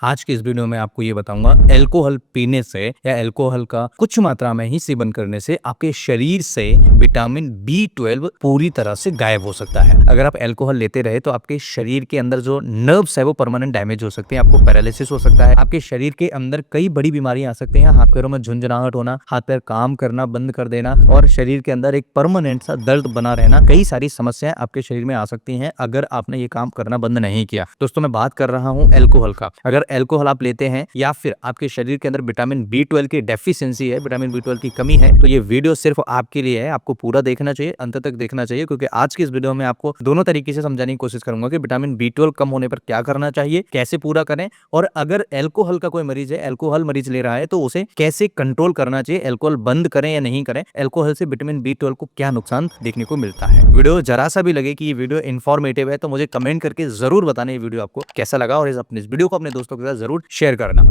आज के इस वीडियो में आपको ये बताऊंगा अल्कोहल पीने से या अल्कोहल का कुछ मात्रा में ही सेवन करने से आपके शरीर से विटामिन B12 पूरी तरह से गायब हो सकता है। अगर आप अल्कोहल लेते रहे तो आपके शरीर के अंदर जो नर्व्स है वो परमानेंट डैमेज हो सकते हैं, आपको पैरालिसिस हो सकता है, आपके शरीर के अंदर कई बड़ी बीमारियां आ सकती हैं, हाथ पैरों में झुंझुनाहट होना, हाथ पैर काम करना बंद कर देना और शरीर के अंदर एक परमानेंट सा दर्द बना रहना, कई सारी समस्याएं आपके शरीर में आ सकती हैं अगर आपने ये काम करना बंद नहीं किया। दोस्तों मैं बात कर रहा हूँ अल्कोहल का। अगर अल्कोहल आप लेते हैं या फिर आपके शरीर के अंदर विटामिन B12 की डेफिशिएंसी है, विटामिन B12 की कमी है, तो ये वीडियो सिर्फ आपके लिए है। आपको पूरा देखना चाहिए, अंत तक देखना चाहिए, क्योंकि आज की इस वीडियो में आपको दोनों तरीके से समझाने की कोशिश करूंगा कि विटामिन B12 कम होने पर क्या करना चाहिए, कैसे पूरा करें, और अगर अल्कोहल का कोई मरीज है, अल्कोहल मरीज ले रहा है, तो उसे कैसे कंट्रोल करना चाहिए, अल्कोहल बंद करें या नहीं करें, अल्कोहल से विटामिन B12 को क्या नुकसान देखने को मिलता है। वीडियो जरा सा भी लगे कि ये वीडियो इन्फॉर्मेटिव है तो मुझे कमेंट करके जरूर बताना ये वीडियो आपको कैसा लगा, और इस वीडियो को अपने दोस्तों के साथ जरूर शेयर करना।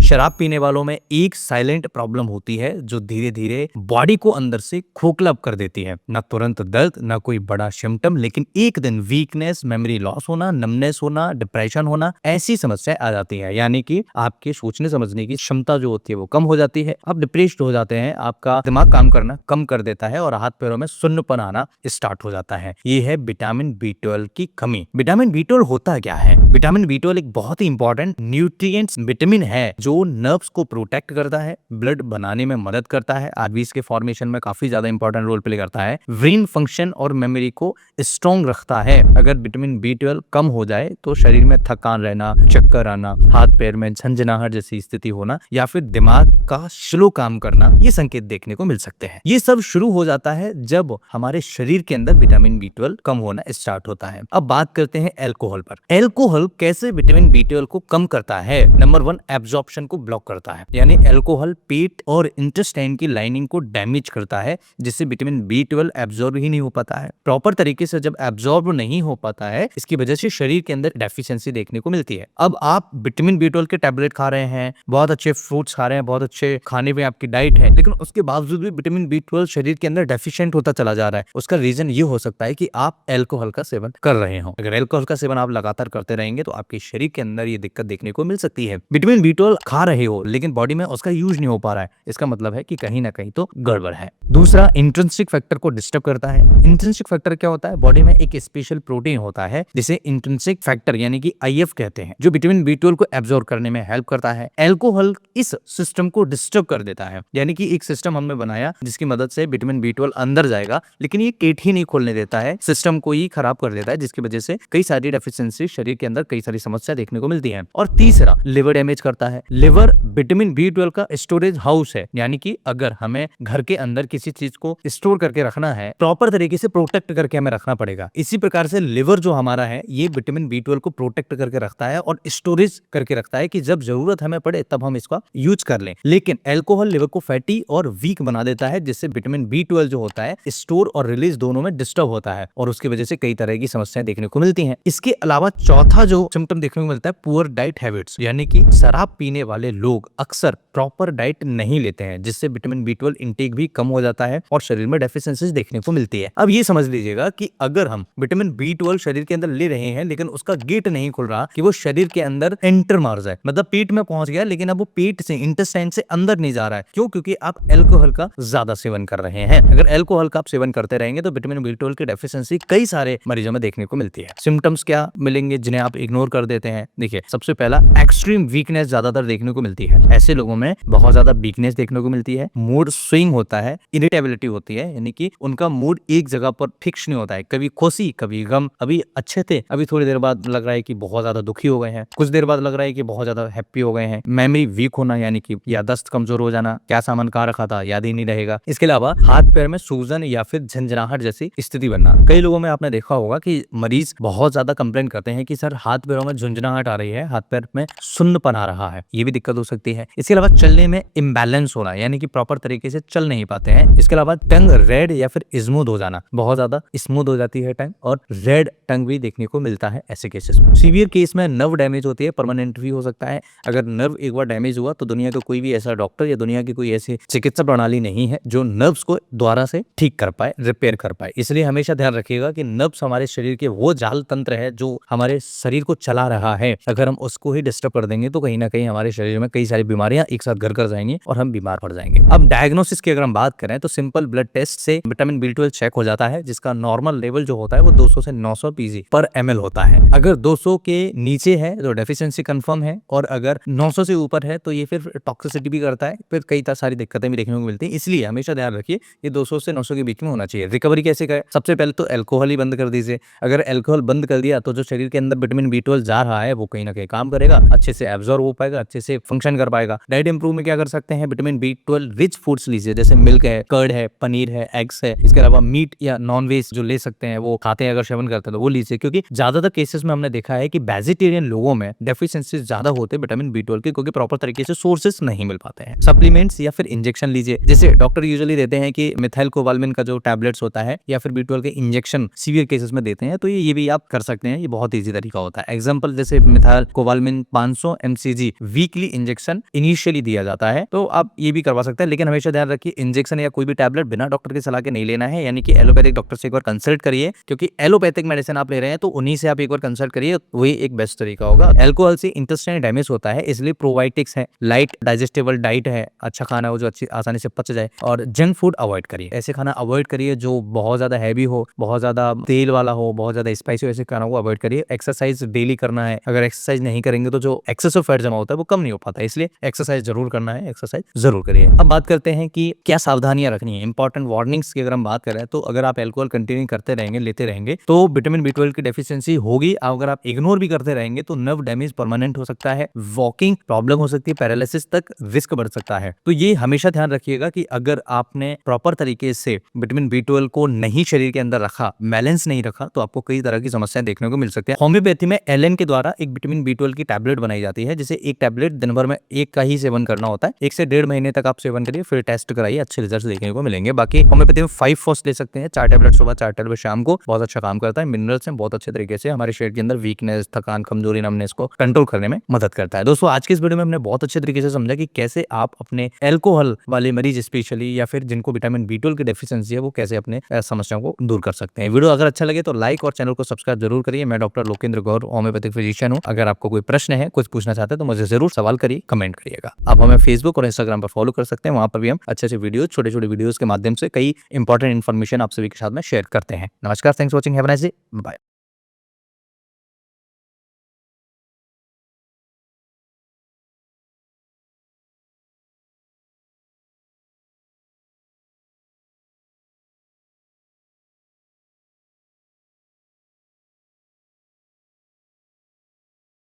शराब पीने वालों में एक साइलेंट प्रॉब्लम होती है जो धीरे धीरे बॉडी को अंदर से खोखला कर देती है। ना तुरंत दर्द, ना कोई बड़ा सिम्टम, लेकिन एक दिन वीकनेस, मेमोरी लॉस होना, नमनेस होना, डिप्रेशन होना, ऐसी समस्याएं आ जाती है। यानी कि आपके सोचने समझने की क्षमता जो होती है वो कम हो जाती है, आप डिप्रेस्ड हो जाते हैं, आपका दिमाग काम करना कम कर देता है और हाथ पैरों में सुन्नपन आना स्टार्ट हो जाता है। ये है विटामिन B12 की कमी। विटामिन B12 होता क्या है? विटामिन B12 एक बहुत ही इंपॉर्टेंट न्यूट्रिएंट्स विटामिन है जो नर्व्स को प्रोटेक्ट करता है, ब्लड बनाने में मदद करता है, आरबीसी के फॉर्मेशन में काफी ज्यादा इंपॉर्टेंट रोल प्ले करता है, ब्रेन फंक्शन और मेमोरी को स्ट्रॉन्ग रखता है। अगर विटामिन B12 कम हो जाए तो शरीर में थकान रहना, चक्कर आना, हाथ पैर में झंझनाहट जैसी स्थिति होना या फिर दिमाग का स्लो काम करना, ये संकेत देखने को मिल सकते हैं। ये सब शुरू हो जाता है जब हमारे शरीर के अंदर विटामिन B12 कम होना स्टार्ट होता है। अब बात करते हैं अल्कोहल पर। अल्कोहल कैसे विटामिन B12 को कम करता है? नंबर 1, एब्जॉर्प्शन को ब्लॉक करता है, यानी अल्कोहल पेट और इंटेस्टाइन की लाइनिंग को डैमेज करता है, जिससे विटामिन B12 एब्जॉर्ब ही नहीं हो पाता है। प्रॉपर तरीके से जब एब्जॉर्ब नहीं हो पाता है, इसकी वजह से शरीर के अंदर डेफिशिएंसी देखने को मिलती है। अब आप विटामिन B12 के टैबलेट खा रहे हैं, बहुत अच्छे फ्रूट्स खा रहे हैं, बहुत अच्छे खाने में आपकी डाइट है, लेकिन उसके बावजूद भी विटामिन B12 शरीर के अंदर डेफिशिएंट होता चला जा रहा है। उसका रीजन ये हो सकता है कि आप अल्कोहल का सेवन कर रहे हो। अगर अल्कोहल का सेवन आप लगातार करते रहेंगे तो आपके शरीर के अंदर ये दिक्कत देखने को मिल सकती है। विटामिन B12 खा रहे हो लेकिन बॉडी में उसका यूज नहीं हो पा रहा है, इसका मतलब है कि कहीं ना कहीं तो गड़बड़ है। दूसरा, इंट्रिंसिक फैक्टर को डिस्टर्ब करता है। इंट्रिंसिक फैक्टर क्या होता है? बॉडी में एक स्पेशल प्रोटीन होता है जिसे इंट्रिंसिक फैक्टर यानी कि IF कहते हैं, जो विटामिन B12 को एब्जॉर्ब करने में हेल्प करता है। अल्कोहल इस सिस्टम को डिस्टर्ब कर देता है, यानी कि एक सिस्टम हमने बनाया जिसकी मदद से विटामिन B12 अंदर जाएगा, लेकिन ये गेट ही नहीं खोलने देता है, सिस्टम को ही खराब कर देता है, जिसकी वजह से कई सारी डेफिशिएंसी शरीर के अंदर कई सारी समस्या देखने को मिलती है। और तीसरा, लिवर डैमेज करता है। लिवर विटामिन B12 का स्टोरेज हाउस है, यानी कि अगर हमें घर के अंदर किसी चीज को स्टोर करके रखना है, प्रॉपर तरीके से प्रोटेक्ट करके हमें रखना पड़ेगा। इसी प्रकार से लिवर जो हमारा है, ये विटामिन B12 को प्रोटेक्ट करके रखता है और स्टोरेज करके रखता है कि जब जरूरत हमें पड़े तब हम इसका यूज कर लें। लेकिन अल्कोहल लिवर को फैटी और वीक बना देता है, जिससे विटामिन B12 जो होता है स्टोर और रिलीज दोनों में डिस्टर्ब होता है और उसकी वजह से कई तरह की समस्याएं देखने को मिलती हैं। इसके अलावा चौथा जो सिम्टम देखने को मिलता है, पुअर डाइट हैबिट्स, यानी कि शराब पीने वाले लोग अक्सर प्रॉपर डाइट नहीं लेते हैं, जिससे विटामिन B12 इंटेक भी कम हो जाता है और शरीर में डेफिशिएंसीज देखने को मिलती है। अब ये समझ लीजिएगा कि अगर हम विटामिन B12 शरीर के अंदर ले रहे हैं लेकिन उसका गेट नहीं खुल रहा कि वो शरीर के अंदर एंटर मार जाए, मतलब पेट में पहुंच गया लेकिन अब वो पेट से, इंटेस्टाइन से अंदर नहीं जा रहा है। क्यों? क्योंकि आप अल्कोहल का ज्यादा सेवन कर रहे हैं। अगर अल्कोहल का आप सेवन करते रहेंगे तो विटामिन B12 की डेफिशिएंसी कई सारे मरीजों में देखने को मिलती है। सिम्टम्स क्या मिलेंगे जिन्हें आप इग्नोर कर देते हैं? देखिए, सबसे पहला, एक्सट्रीम वीकनेस ज्यादातर देखने को मिलती है। ऐसे लोगों में बहुत ज्यादा वीकनेस देखने को मिलती है, मूड स्विंग होता है, इरिटेबिलिटी होती है, यानी कि उनका मूड एक जगह पर फिक्स नहीं होता है, कभी खुशी कभी गम, अभी अच्छे थे, अभी थोड़ी देर बाद लग रहा है कि बहुत ज्यादा दुखी हो गए हैं, कुछ देर बाद लग रहा है कि बहुत ज्यादा हैप्पी हो गए हैं। मेमोरी वीक होना, यानी कि याददाश्त कमजोर हो जाना, क्या सामान कहाँ रखा था याद ही नहीं रहेगा। इसके अलावा हाथ पैर में सूजन या फिर झंझनाहट जैसी स्थिति बनना। कई लोगों में आपने देखा होगा कि मरीज बहुत ज्यादा कंप्लेंट करते हैं कि सर हाथ पैरों में झुंझुनाहट आ रही है, हाथ पैर में सुन्नपन आ रहा है, ये भी दिक्कत हो सकती है। इसके अलावा चलने में इम्बैलेंस होना, यानी कि प्रॉपर तरीके से चल नहीं पाते हैं। इसके अलावा टंग रेड या फिर स्मूथ हो जाना, बहुत ज्यादा स्मूथ हो जाती है टंग, और रेड टंग भी देखने को मिलता है ऐसे केसेस में। सीवियर केस में नर्व डैमेज होती है, परमानेंट भी हो सकता है। अगर नर्व एक बार डैमेज हुआ तो दुनिया का कोई भी ऐसा डॉक्टर या दुनिया की कोई ऐसी चिकित्सा प्रणाली नहीं है जो नर्व्स को दोबारा से ठीक कर पाए, रिपेयर कर पाए। इसलिए हमेशा ध्यान रखिएगा कि नर्व्स हमारे शरीर के वो जाल तंत्र है जो हमारे शरीर शरीर को चला रहा है, अगर हम उसको ही डिस्टर्ब कर देंगे तो कहीं ना कहीं हमारे शरीर में कई सारी बीमारियां एक साथ घर कर जाएंगी और हम बीमार पड़ जाएंगे। अब डायग्नोसिस की अगर हम बात करें तो सिंपल ब्लड टेस्ट से विटामिन B12 चेक हो जाता है, जिसका नॉर्मल लेवल जो होता है वो 200 से 900 पीजी पर ml होता है। अगर 200 के नीचे है तो डेफिशिएंसी कंफर्म है, और अगर 900 से ऊपर है तो ये फिर टॉक्सिसिटी भी करता है, फिर कई सारी दिक्कतें भी देखने को मिलती है। इसलिए हमेशा ध्यान रखिए ये 200 से 900 के बीच में होना चाहिए। रिकवरी कैसे करें? सबसे पहले तो अल्कोहल ही बंद कर दीजिए। अगर अल्कोहल बंद कर दिया तो जो शरीर के अंदर विटामिन B12 जा रहा है वो कहीं ना कहीं काम करेगा, अच्छे से एब्जॉर्ब हो पाएगा, अच्छे से फंक्शन कर पाएगा। डाइट इंप्रूव में क्या कर सकते हैं? विटामिन B12 रिच फूड्स लीजिए, जैसे मिल्क है, कर्ड है, पनीर है, एग्स है। इसके अलावा मीट या नॉन वेज जो ले सकते हैं वो खाते हैं, अगर सेवन करते हैं तो वो लीजिए, क्योंकि ज्यादातर केसेस में हमने देखा है कि वेजिटेरियन लोगों में डेफिशिएंसी ज्यादा होते हैं विटामिन B12 की, क्योंकि प्रॉपर तरीके से सोर्सेस नहीं मिल पाते हैं। सप्लीमेंट्स या फिर इंजेक्शन लीजिए, जैसे डॉक्टर यूजुअली देते हैं कि मिथाइल कोबालमिन का जो टैबलेट्स होता है या फिर B12 के इंजेक्शन सीवियर केसेस में देते हैं, तो ये भी आप कर सकते हैं। ये बहुत ईजी तरीका होता है। एग्जाम्पल जैसे methyl cobalamin 500 mcg weekly injection initially दिया जाता है, तो आप ये भी करवा सकते हैं। लेकिन हमेशा ध्यान रखिए इंजेक्शन या कोई भी टैबलेट बिना डॉक्टर की सलाह के नहीं लेना है, यानी कि एलोपैथिक डॉक्टर से एक बार कंसल्ट करिए, क्योंकि एलोपैथिक मेडिसिन आप ले रहे हैं तो उन्हीं से आप एक बार कंसल्ट करिए, वही एक बेस्ट तरीका होगा। अल्कोहल से इंटेस्टाइन डैमेज होता है, इसलिए प्रोबायोटिक्स है, लाइट डाइजेस्टेबल डाइट है, अच्छा खाना हो जो अच्छी आसानी से पच जाए, और जंक फूड अवॉइड करिए। ऐसे खाना अवॉइड करिए जो बहुत ज्यादा हैवी हो, बहुत ज्यादा तेल वाला हो, बहुत ज्यादा स्पाइसी हो, ऐसे खाना को अवॉइड करिए। एक्सरसाइज डेली करना है, अगर एक्सरसाइज नहीं करेंगे तो जो एक्सेसिव फैट जमा होता है वो कम नहीं हो पाता, इसलिए एक्सरसाइज जरूर करना है, एक्सरसाइज जरूर करिए। अब बात करते हैं कि क्या सावधानियां रखनी है, इंपॉर्टेंट वार्निंग्स की अगर हम बात करें तो अगर आप अल्कोहल कंटिन्यू करते रहेंगे, लेते रहेंगे, तो विटामिन B12 की डेफिशिएंसी होगी। अगर आप इग्नोर भी करते रहेंगे तो नर्व डैमेज परमानेंट हो सकता है, वॉकिंग प्रॉब्लम हो सकती है, पैरालिसिस तक रिस्क बढ़ सकता है। तो ये हमेशा ध्यान रखिएगा कि अगर आपने प्रॉपर तरीके से विटामिन B12 को नहीं शरीर के अंदर रखा, बैलेंस नहीं रखा, तो आपको कई तरह की समस्याएं देखने को मिल सकती है। होम्योपैथी में एलन के द्वारा एक विटामिन B12 की टैबलेट बनाई जाती है, जिसे एक टैबलेट दिन भर में एक का ही सेवन करना होता है। 1 से 1.5 महीने तक आप सेवन करिए, फिर टेस्ट कराइए, अच्छे रिजल्ट देखने को मिलेंगे। बाकी होम्योपैथी में 5 फोर्स ले सकते हैं, 4 टैबलेट सुबह, 4 टैबलेट शाम को, बहुत अच्छा काम करता है। मिनरल्स हैं, बहुत अच्छे तरीके से हमारे शरीर के अंदर वीकनेस, थकान, कमजोरी, नमनेस को कंट्रोल करने में मदद करता है। दोस्तों आज के इस वीडियो में हमने बहुत अच्छे तरीके से समझा कि कैसे आप अपने अल्कोहल वाले मरीज स्पेशली, या फिर जिनको विटामिन B12 की डेफिशिएंसी है, वो कैसे अपने समस्याओं को दूर कर सकते हैं। वीडियो अगर अच्छा लगे तो लाइक और चैनल को सब्सक्राइब जरूर करिए। मैं डॉक्टर लोकेंद्र गौर, होम्योपैथिक फिजिशियन हूँ। अगर आपको कोई प्रश्न है, कुछ पूछना चाहते हैं तो मुझे जरूर सवाल करिए, कमेंट करिएगा। आप हमें फेसबुक और इंस्टाग्राम पर फॉलो कर सकते हैं, वहां पर भी हम अच्छे अच्छे वीडियो, छोटे छोटे वीडियोज के माध्यम से कई इंपॉर्टेंट इन्फॉर्मेशन आप सभी के साथ में शेयर करते हैं। नमस्कार, thanks for watching, have a nice day, bye.